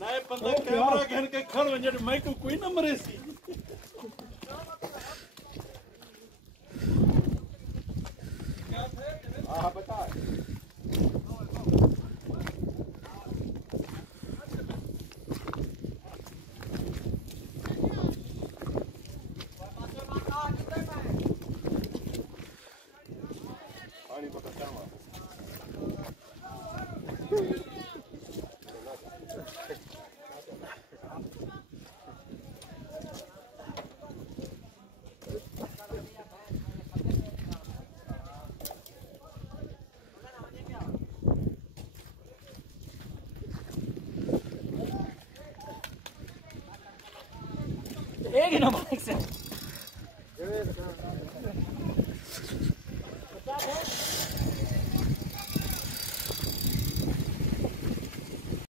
नाय बंदा कैमरा घेन के खड़ वञे मैं को कोई न मरे सी हां बता पानी पता क्या हुआ एक नंबर से